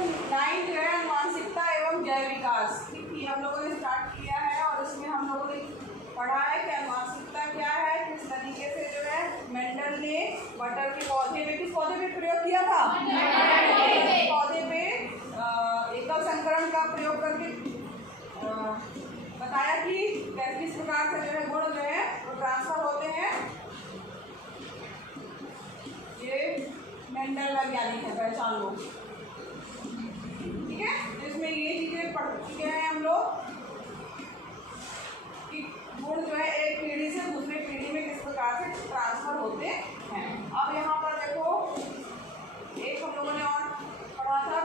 9 जो है मानसिकता एवं जय विकास की हम लोगों ने स्टार्ट किया है और इसमें हम लोगों ने पढ़ा है कि मानसिकता क्या है, किस तरीके से जो है मेंडल ने मटर के पौधे में, किस पौधे पे प्रयोग किया था, पौधे पे एकल संकरण का प्रयोग करके बताया कि किस प्रकार से जो है गुण जो है वो ट्रांसफर होते हैं। ये मेंडल वैज्ञानिक है, पहचान लो, ठीक है। इसमें ये चीजें पढ़ चुके हैं हम लोग कि गुण जो है एक पीढ़ी से दूसरी पीढ़ी में किस प्रकार से ट्रांसफर होते हैं। अब यहाँ पर देखो एक हम लोगों ने और पढ़ा था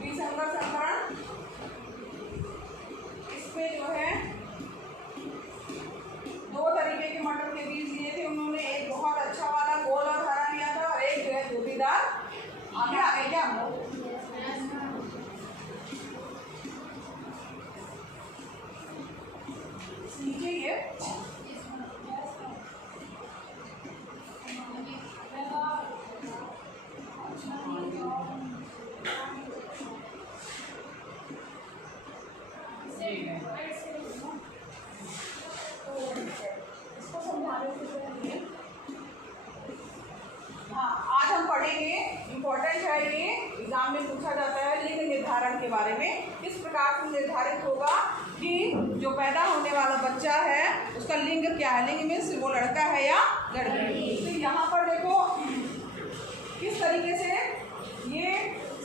विसंकर संकरण। इसमें जो है 2 तरीके के मटर के बीज लिए थे उन्होंने, एक बहुत अच्छा वाला गोल और हरा लिया था और एक जो है धोबीदार। आगे क्या हम लोग नीचे ये इसको समझाने से हाँ आज हम पढ़ेंगे, इम्पोर्टेंट है ये, एग्जाम में पूछा जाता है लिंग निर्धारण के बारे में। किस प्रकार से निर्धारित होगा कि जो पैदा होने वाला बच्चा है उसका लिंग क्या है, लिंग मीन्स वो लड़का है या लड़की। तो यहाँ पर देखो किस तरीके से ये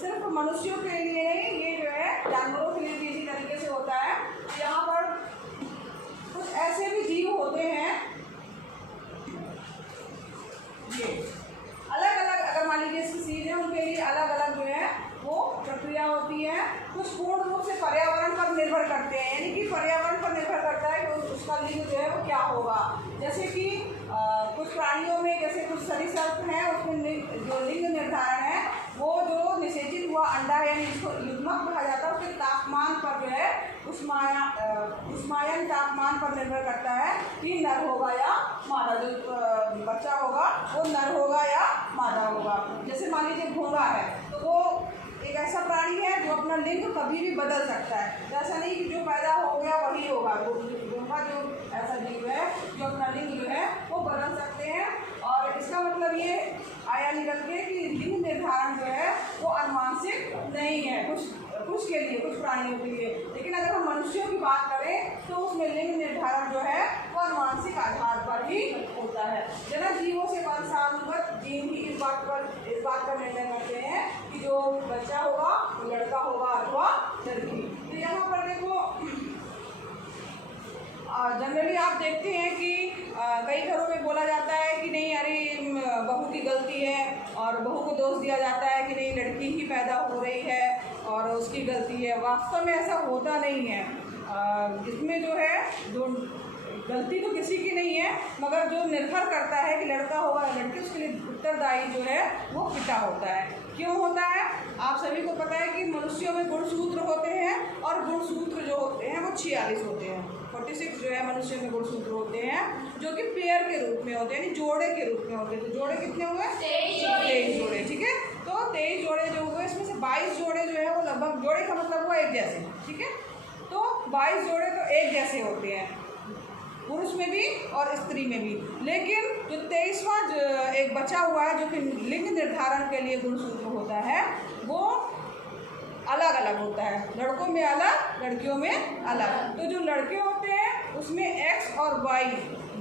सिर्फ मनुष्यों के लिए नहीं, ये जो है जानवरों के लिए भी इसी तरीके से होता है। यहाँ पर कुछ ऐसे भी जीव होते हैं, ये अलग अलग, अगर मान लीजिए इसकी सीज है उनके लिए अलग अलग जो है वो प्रक्रिया होती है। कुछ पूर्ण रूप से पर्यावरण पर निर्भर करते हैं, यानी कि पर्यावरण पर निर्भर करता है कि उसका लिंग जो है वो क्या होगा। जैसे कि कुछ प्राणियों में, जैसे कुछ सरीसृप हैं, उसमें जो लिंग निर्धारण है वो जो निषेचित हुआ अंडा है, यानी इसको युग्मक कहा जाता है, उसके तापमान पर जो है उष्मायन तापमान पर निर्भर करता है कि नर होगा या मादा, जो बच्चा होगा वो नर होगा या मादा होगा। जैसे मान लीजिए घोंघा है तो वो एक ऐसा प्राणी है जो अपना लिंग कभी भी बदल सकता है, ऐसा नहीं कि जो पैदा हो गया वही होगा। घोंघा जो ऐसा जीव है जो अपना लिंग जो है वो बदल सकते हैं। और इसका मतलब ये आया निकल के कि लिंग निर्धारण जो है वो अनुवांशिक नहीं है, कुछ के लिए, कुछ प्राणियों के लिए। लेकिन अगर हम मनुष्यों की बात करें तो उसमें लिंग निर्धारण जो है वो अनुवांशिक आधार पर ही होता है। जनक जीवों से वंशानुगत जीन ही इस बात का निर्णय करते हैं कि जो बच्चा होगा वो लड़का होगा अथवा लड़की। तो यहाँ पर देखो जनरली आप देखते हैं कि कई घरों में बोला जाता है कि नहीं, अरे बहू की गलती है, और बहू को दोष दिया जाता है कि नहीं लड़की ही पैदा हो रही है और उसकी गलती है। वास्तव में ऐसा होता नहीं है। इसमें जो है गलती तो किसी की नहीं है, मगर जो निर्भर करता है कि लड़का होगा या लड़की, उसके लिए उत्तरदायी जो है वो पिता होता है। क्यों होता है? आप सभी को पता है कि मनुष्यों में गुणसूत्र होते हैं और गुणसूत्र जो होते हैं वो 46 होते हैं। 46 जो है मनुष्य में गुणसूत्र होते हैं जो कि पेयर के रूप में होते हैं, यानी जोड़े के रूप में होते हैं। तो जोड़े कितने हुए? 23 जोड़े, ठीक है। तो 23 जोड़े जो हुए इसमें से 22 जोड़े जो है वो लगभग, जोड़े का मतलब हुआ एक जैसे, ठीक है। तो 22 जोड़े तो एक जैसे होते हैं, पुरुष में भी और स्त्री में भी। लेकिन जो 23वां एक बचा हुआ है जो कि लिंग निर्धारण के लिए गुणसूत्र होता है वो अलग अलग होता है, लड़कों में अलग, लड़कियों में अलग। तो जो लड़के होते हैं उसमें X और Y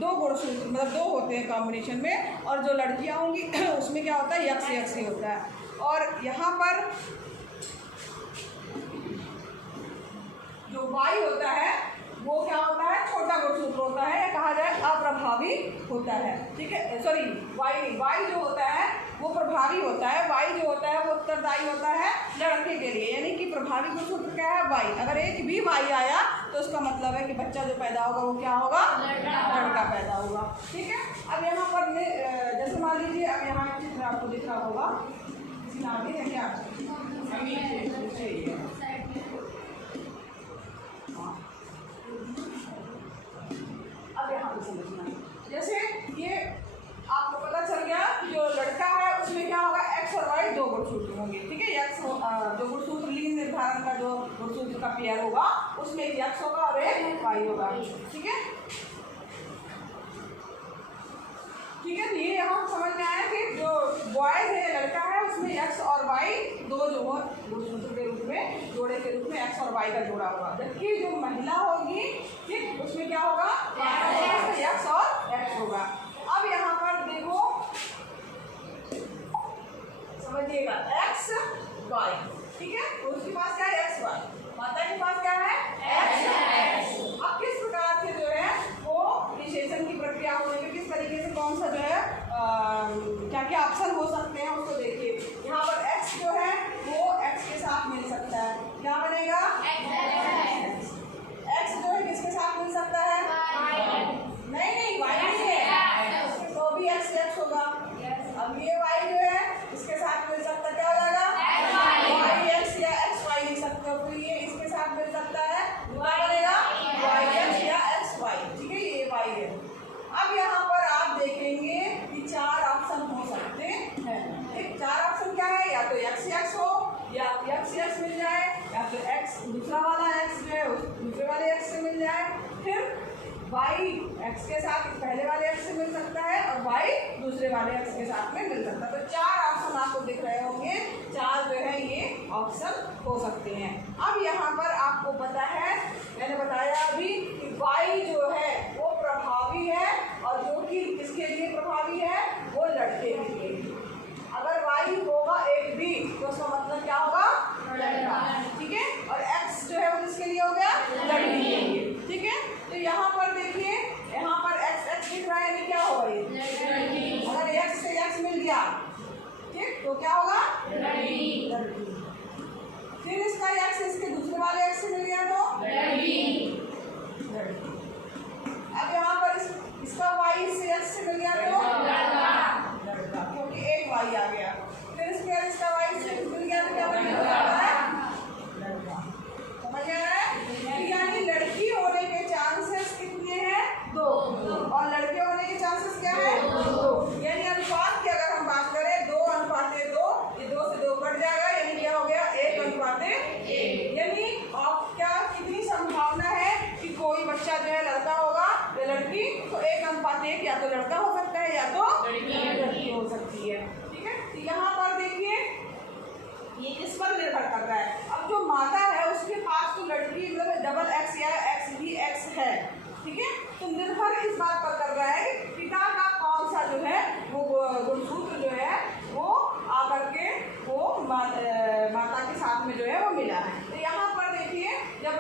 2 गुणसूत्र, मतलब 2 होते हैं कॉम्बिनेशन में, और जो लड़कियां होंगी उसमें क्या होता है, X ही होता है। और यहाँ पर जो Y होता है वो क्या होता है, छोटा गुणसूत्र होता है, कहा जाए अप्रभावी होता है, ठीक है। सॉरी, वाई जो होता है वो प्रभावी होता है, वाई जो होता है वो उत्तरदायी होता है लड़के के लिए, यानी कि प्रभावी गुणसूत्र क्या है, वाई। अगर एक भी वाई आया तो उसका मतलब है कि बच्चा जो पैदा होगा वो क्या होगा, लड़का पैदा होगा, ठीक है। अब यहाँ पर जैसे मान लीजिए, अब यहाँ एक चित्र आपको दिख रहा होगा, किसी नाम है क्या, अब यहाँ पे समझना, जैसे ये आपको पता चल गया कि जो लड़का है उसमें क्या होगा, X और Y 2 गुणसूत्र होंगे। होंगे, ठीक है। यक्स जो गुणसूत्र लिंग निर्धारण का जो गुणसूत्र का पेयर होगा उसमें एक यक्स होगा और एक वाई होगा, ठीक है। ठीक है, तो ये यहाँ समझ में आया कि जो बॉयज है लड़का है उसमें एक्स और वाई दो जो हो गुणसूत्र के रूप में जोड़े के रूप में एक्स और वाई का जोड़ा होगा, जबकि जो महिला होगी ठीक उसमें क्या होगा एक्स और एक्स होगा। अब यहाँ पर देखो समझिएगा एक्स वाई, ठीक है, तो उसके पास क्या है एक्स वाई, माता के पास क्या है एक्स। अब किस प्रकार से जो है वो निषेचन की प्रक्रिया होने में किस तरीके से कौन सा जो है क्या क्या ऑप्शन हो सकते हैं उसको देखिए। यहाँ पर एक्स जो है वो एक्स के साथ मिल सकता है, क्या बनेगा एक्स जो है किसके साथ मिल सकता है नहीं वाई नहीं है तो भी एक्स एक्स होगा। अब ये वाई जो है इसके साथ मिल सकता है, क्या हो जाएगा वाई एक्स या एक्स वाई लिख सकते हो, फिर ये इसके साथ मिल सकता है क्या बनेगा वाई एक्स या एक्स वाई, ठीक है, ये वाई है। अब यहाँ पर आप देखेंगे कि चार ऑप्शन हो सकते हैं, एक चार ऑप्शन क्या है, या तो एक्स एक्स हो या एक्स एक्स मिल जाए या फिर एक्स दूसरा वाला एक्स जो है दूसरे वाले एक्स से मिल जाए, फिर वाई एक्स के साथ पहले वाले एक्स से मिल सकता है और वाई दूसरे वाले एक्स के साथ में मिल सकता है। तो चार ऑप्शन आपको दिख रहे होंगे, चार जो है ये ऑप्शन हो सकते हैं। अब यहाँ पर आपको पता है मैंने बताया अभी कि वाई जो है वो प्रभावी है और जो कि किसके लिए प्रभावी है वो लड़के के लिए। अगर वाई होगा एक भी तो उसका मतलब क्या होगा लड़का, ठीक है, और एक्स जो है वो किसके लिए हो गया लड़की के लिए, ठीक है। तो यहाँ पर देखिए यहाँ पर एक्स एक्स दिख रहा है यानी क्या होगा ये अगर एक्स से एक्स मिल गया ठीक तो क्या होगा लड़की। फिर इसका एक्स इसके दूसरे वाले एक्स से मिल गया तो लड़की। अब यहाँ पर इसका वाई से एक्स से मिल गया तो लड़का, क्योंकि एक वाई आ गया। फिर इसके बाद इसका वाई से मिल गया तो क्या बनेगा लड़का, समझ आ रहा है। यानी लड़की होने के चांसेस कितने हैं दो और लड़के होने के चांसेस क्या है दो, यानी अनुपात की अगर हम बात करें 2:2, ये 2 से 2 कट जाएगा यानी क्या हो गया 1:1, यानी और क्या कितनी संभावना है कि कोई बच्चा जो है लड़का होगा या लड़की, तो 1:1 या तो लड़का हो सकता है या तो लड़की हो सकती है, ठीक है। तो यहाँ पर देखिए ये इस पर निर्भर कर रहा है। अब जो माता है उसके पास तो लड़की मतलब डबल एक्स या एक्स भी एक्स है, ठीक है, तो निर्भर इस बात पर कर रहा है कि पिता का कौन सा जो है वो गुणसूत्र जो है वो आकर के वो माता के साथ में जो है वो मिला है। तो यहाँ पर देखिए जब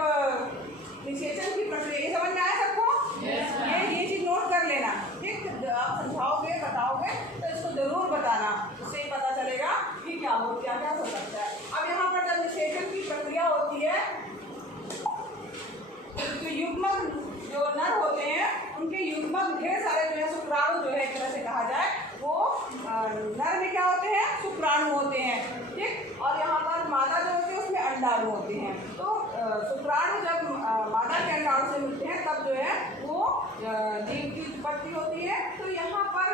निषेचन की प्रक्रिया ये समझ में आया सबको, ये चीज नोट कर लेना, ठीक, आप समझाओगे बताओगे तो इसको जरूर बताना, उससे ही पता चलेगा कि क्या हो सकता है। अब यहाँ पर जब निषेचन की प्रक्रिया होती है तो युग्मक जो नर होते हैं उनके युग्मक ढेर सारे जो है शुक्राणु जो है एक तरह से कहा जाए वो नर में क्या होते हैं शुक्राणु होते हैं, ठीक, और यहाँ पर मादा जो होती है उसमें अंडाणु होते हैं। तो शुक्राणु जब मादा के अंडाणु से मिलते हैं तब जो है वो जीव की उत्पत्ति होती है। तो यहाँ पर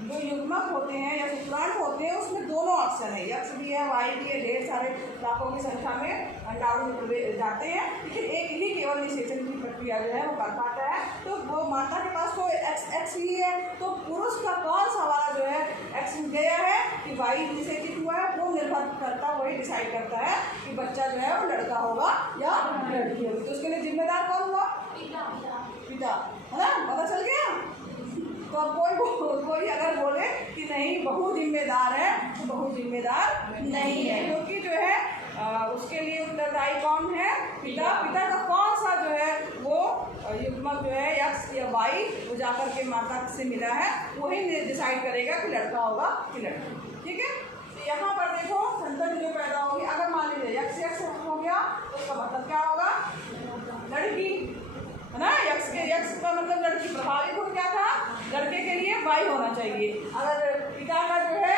जो युग्मक होते हैं या शुक्राणु होते हैं उसमें दोनों ऑप्शन है, एक्स भी है वाई भी है, ढेर सारे लाखों की संख्या में अंडाणु में जाते हैं, लेकिन एक ही केवल निषेचन की प्रक्रिया जो है वो कर पाता है। तो वो माता के पास तो एक्स ही है, तो पुरुष का कौन सा वाला जो है एक्स गया है कि वाई निषेचित हुआ है, वो निर्भर करता वही डिसाइड करता है कि बच्चा जो है वो लड़का होगा या लड़की होगी। तो उसके लिए जिम्मेदार कौन हुआ पिता, है ना, पता चल गया। तो अब कोई अगर बोले कि नहीं बहू जिम्मेदार है तो बहू जिम्मेदार नहीं है, क्योंकि जो है उसके लिए उत्तरदायी कौन है पिता। पिता का कौन सा जो है वो युग्मक जो है एक्स या वाई वो जाकर के माता से मिला है वही डिसाइड करेगा कि लड़का होगा कि लड़की, ठीक है। तो यहाँ पर देखो संतति जो पैदा होगी, अगर मान लीजिए एक्स एक्स हो गया तो उसका मतलब क्या होगा लड़की, है ना, एक्स का मतलब लड़की। प्रभावी गुण क्या था लड़के के लिए वाई होना चाहिए। अगर पिता का जो है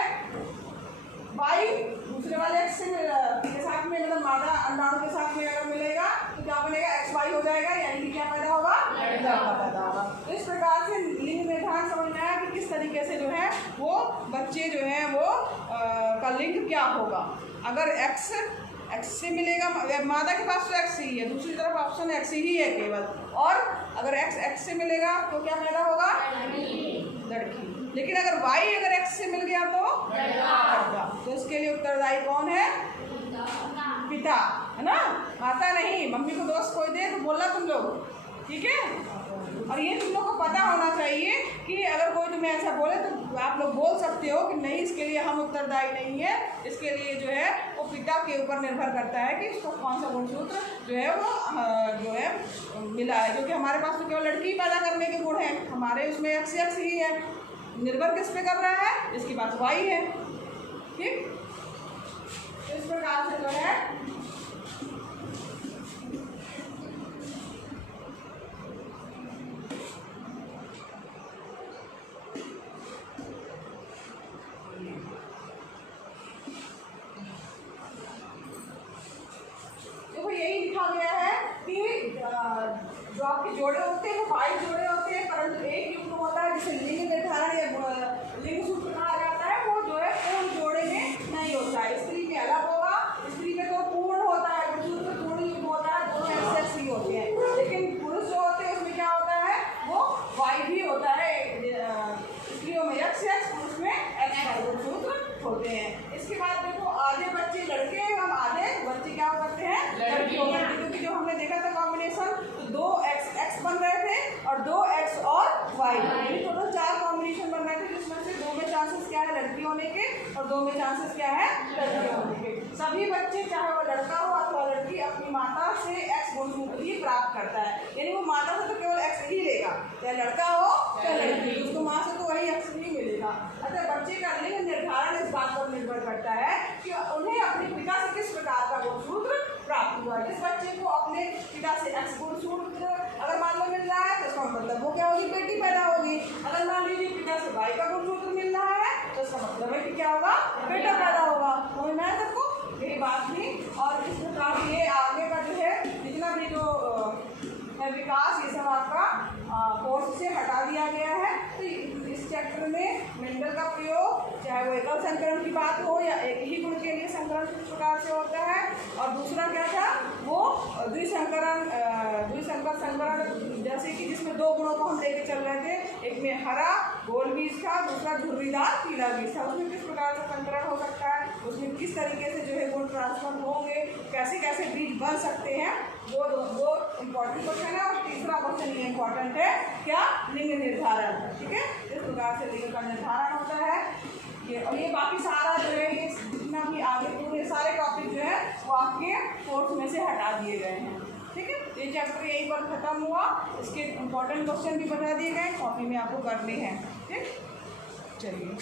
वाई दूसरे वाले एक्स के साथ में मतलब मादा अंडाणु के साथ में अगर मिलेगा तो क्या बनेगा एक्स वाई हो जाएगा, यानी कि क्या पैदा होगा लड़का पैदा होगा। तो इस प्रकार से लिंग निर्धारण समझ में आया कि किस तरीके से जो है वो बच्चे जो हैं वो का लिंग क्या होगा। अगर एक्स से मिलेगा, मादा के पास तो एक्स ही है, दूसरी तरफ ऑप्शन एक्स ही है केवल, और अगर एक्स से मिलेगा तो क्या पैदा होगा, लड़की। लेकिन अगर वाई अगर एक्स से मिल गया तो लड़का। तो इसके लिए उत्तरदायी कौन है, पिता, है ना, माता नहीं। मम्मी को दोस्त कोई दे तो बोलना तुम लोग, ठीक है। और ये तुम लोग को पता होना चाहिए कि अगर कोई तुम्हें ऐसा बोले तो आप लोग बोल सकते हो कि नहीं, इसके लिए हम उत्तरदायी नहीं है, इसके लिए जो है वो पिता के ऊपर निर्भर करता है कि उसको कौन सा गुणसूत्र जो है वो जो है मिला है। क्योंकि हमारे पास तो केवल लड़की पैदा करने के गुण हैं, हमारे उसमें एक्स ही है। निर्भर किस पे कर रहा है, इसके पास वाई है, ठीक। तो इस प्रकार से जो है गया है कि जो आपके जोड़े होते हैं वो 22 जोड़े होते हैं, परंतु एक युग्म होता है जिसे लिंग निर्धारण या लिंग सूत्र कहा जाता है, वो जो है पूर्ण जोड़े में नहीं होता है। स्त्री में अलग होगा, स्त्री में तो पूर्ण होता है, सूत्र पूर्ण युग्म होता है, दोनों एक्स ही होते हैं। लेकिन पुरुष जो होते हैं उसमें क्या होता है, वो वाई भी होता है। स्त्रियों में एक्स, पुरुष में एक्स सूत्र होते हैं। इसके बाद देखो आधे बच्चे लड़के, हम आधे बच्चे क्या करते हैं, लड़की होते हैं। क्योंकि जो हमने देखा था कॉम्बिनेशन, तो 2 एक्स बन रहे थे और 2 एक्स और वाई, टोटल 4 कॉम्बिनेशन बन रहे थे, जिसमें से 2 में चांसेस क्या है, लड़की होने के, और 2 में चांसेस क्या है, लड़के होने के। सभी बच्चे चाहे वो लड़का हो अथवा लड़की अपनी माता से एक्स गुणसूत्र ही प्राप्त करता है। यानी वो माता से तो केवल एक्स ही लेगा, चाहे लड़का हो चाहे लड़की, उसको माँ से तो वही एक्स ही मिलेगा। अतः बच्चे का लिंग निर्धारण इस बात पर निर्भर करता है कि उन्हें अपने पिता से किस प्रकार का गुणसूत्र प्राप्त हुआ। जिस बच्चे को अपने पिता से एक्स गुणसूत्र अगर मान लो मिल रहा है तो इसका मतलब वो क्या होगी, बेटी पैदा होगी। अगर मान लीजिए पिता से वाई का गुणसूत्र मिल रहा है तो इसका मतलब है कि क्या होगा, बेटा पैदा होगा। समझ में आया सबको, यही बात थी। और इस प्रकार ये आगे का जो है जितना भी जो है विकास, ये सब आपका कोर्स से हटा दिया गया है। तो इस चैप्टर में मेंडल का प्रयोग, चाहे वो एकल संकरण की बात हो या एक ही गुण के लिए संकरण किस प्रकार से होता है, और दूसरा क्या था वो द्विसंकर संकरण, जैसे कि जिसमें 2 गुणों को हम लेके चल रहे थे, एक में हरा गोल बीज था, दूसरा झुर्रीदार पीला बीज था। उसमें किस प्रकार से संकरण हो सकता है, उसमें किस तरीके से जो है गुण ट्रांसफर होंगे, कैसे कैसे बीज बन सकते हैं, वो इम्पोर्टेंट क्वेश्चन है। और तीसरा क्वेश्चन ये इम्पोर्टेंट है, क्या, लिंग निर्धारण, ठीक है। इस प्रकार से लिंग का निर्धारण होता है ये। और ये बाकी सारा जो है ये जितना भी आगे पूरे सारे टॉपिक जो है वो आपके कोर्स में से हटा दिए गए हैं, ठीक है। ये चैप्टर यहीं पर खत्म हुआ। इसके इम्पोर्टेंट क्वेश्चन भी बता दिए गए, कॉपी में आपको करने हैं, ठीक। चलिए।